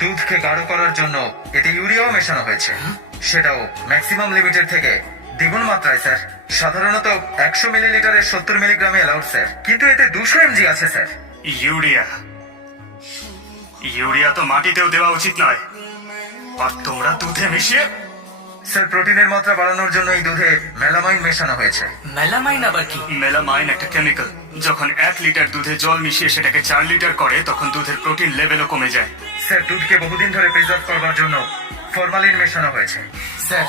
দুধকে গাঢ় করার জন্য এতে ইউরিয়াও মেশানো হয়েছে, সেটাও ম্যাক্সিমাম লিমিটের থেকে দ্বিগুণ মাত্রায় স্যার। সাধারণত 100 মিলিলিটারের 70 মিলিগ্রামে অ্যালাউড স্যার, কিন্তু এতে 200 mg আছে স্যার। ইউরিয়া ইউরিয়া তো মাটিতেও দেওয়া উচিত নয়, আর তোমরা দুধে মিশিয়ে। স্যার, প্রোটিনের মাত্রা বাড়ানোর জন্য এই দুধে মেলামাইন মেশানো হয়েছে। মেলামাইন আবার কি? মেলামাইন একটা কেমিক্যাল। যখন 1 লিটার দুধে জল মিশিয়ে সেটাকে 4 লিটার করে, তখন দুধের প্রোটিন লেভেলও কমে যায়। স্যার, দুধকে বহুদিন ধরে প্রিজার্ভ করবার জন্য ফরমালিন মেশানো হয়েছে। স্যার,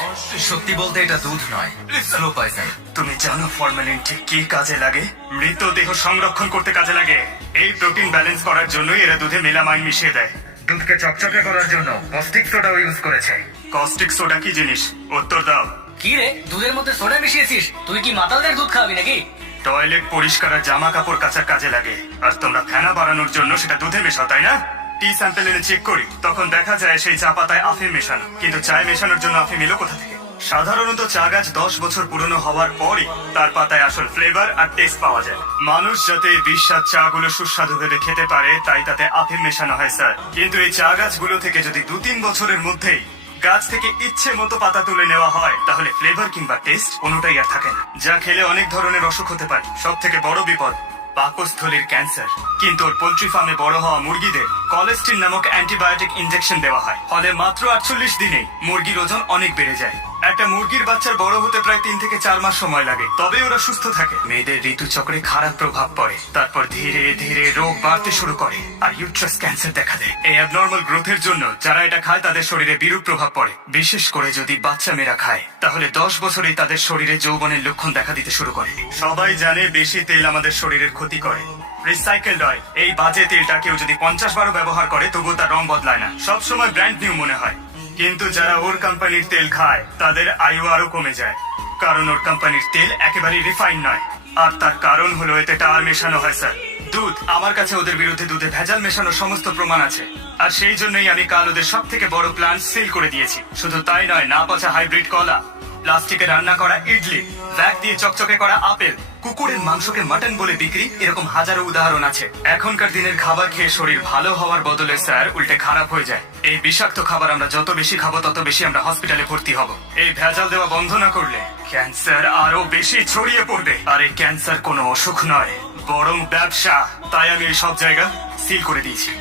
সত্যি বলতে এটা দুধ নয়, স্লো পয়জন। তুমি জানো ফরমালিন ঠিক কি কাজে লাগে? মৃতদেহ সংরক্ষণ করতে কাজে লাগে। এই প্রোটিন ব্যালেন্স করার জন্যই এরা দুধে মেলামাইন মিশিয়ে দেয়। দুধকে চকচকে করার জন্য কস্টিক সোডাও ইউজ করেছে। কস্টিক সোডা কি জিনিস? উত্তর দাও। কি রে, দুধের মধ্যে সোডা মিশিয়েছিস? তুই কি মাতালদের দুধ খাওয়াবি নাকি? টয়লেট পরিষ্কার আর জামা কাপড় কাচার কাজে লাগে, আর তোমরা ফেনা বাড়ানোর জন্য সেটা দুধে মেশাও, তাই না? টি স্যাম্পল এনে চেক করি, তখন দেখা যায় সেই চা পাতায় আফিম মেশানো। কিন্তু চায় মেশানোর জন্য আফিম এলো কোথা থেকে? সাধারণত চা গাছ 10 বছর পুরনো হওয়ার পরই তার পাতায় আসল ফ্লেভার আর টেস্ট পাওয়া যায়। মানুষ যাতে এই বিস্বাদ চা গুলো সুস্বাদু ভেবে খেতে পারে, তাই তাতে আফিম মেশানো হয় স্যার। কিন্তু এই চা গাছগুলো থেকে যদি 2-3 বছরের মধ্যেই গাছ থেকে ইচ্ছে মতো পাতা তুলে নেওয়া হয়, তাহলে ফ্লেভার কিংবা টেস্ট কোনোটাই আর থাকে না, যা খেলে অনেক ধরনের অসুখ হতে পারে। সব থেকে বড় বিপদ পাকস্থলীর ক্যান্সার। কিন্তু ওর পোল্ট্রি ফার্মে বড় হওয়া মুরগিদের কলেস্টিন নামক অ্যান্টিবায়োটিক ইনজেকশন দেওয়া হয়, ফলে মাত্র 48 দিনেই মুরগির ওজন অনেক বেড়ে যায়। একটা মুরগির বাচ্চার বড় হতে প্রায় 3 থেকে 4 মাস সময় লাগে, তবে ওরা সুস্থ থাকে। মেয়েদের ঋতুচক্রে খারাপ প্রভাব পড়ে, তারপর ধীরে ধীরে রোগ বাড়তে শুরু করে আর ইউট্রাস ক্যান্সার দেখা দেয়। এই অ্যাবনর্মাল গ্রোথের জন্য যারা এটা খায় তাদের শরীরে বিরূপ প্রভাব পড়ে। বিশেষ করে যদি বাচ্চা মেয়েরা খায়, তাহলে 10 বছরেই তাদের শরীরে যৌবনের লক্ষণ দেখা দিতে শুরু করে। সবাই জানে বেশি তেল আমাদের শরীরের ক্ষতি করে। রিসাইকেলড অয়েল, এই বাজে তেলটা কেউ যদি 50 বারও ব্যবহার করে, তবুও তার রং বদলায় না, সব সময় ব্র্যান্ড নিউ মনে হয়। কিন্তু যারা ওর কোম্পানির তেল খায়, তাদের আয়ু আরো কমে যায়, কারণ ওর কোম্পানির তেল একেবারেই রিফাইন নয়। আর তার কারণ হলো এতে টার মেশানো হয় স্যার। দুধ, আমার কাছে ওদের বিরুদ্ধে দুধে ভেজাল মেশানোর সমস্ত প্রমাণ আছে, আর সেই জন্যই আমি কাল ওদের সব থেকে বড় প্ল্যান্ট সিল করে দিয়েছি। শুধু তাই নয়, না পচা হাইব্রিড কলা, প্লাস্টিকে রান্না করা ইডলি, ভ্যাক দিয়ে চকচকে করা আপেল, কুকুরের মাংসকে মাটন বলে বিক্রি, এরকম হাজারো উদাহরণ আছে। এখনকার দিনের খাবার খেয়ে শরীর ভালো হওয়ার বদলে স্যার উল্টে খারাপ হয়ে যায়। এই বিষাক্ত খাবার আমরা যত বেশি খাবো, তত বেশি আমরা হসপিটালে ভর্তি হব। এই ভেজাল দেওয়া বন্ধ না করলে ক্যান্সার আরো বেশি ছড়িয়ে পড়বে। আর এই ক্যান্সার কোনো অসুখ নয়, বরং ব্যবসা। তাই আমি এই সব জায়গা সিল করে দিয়েছি।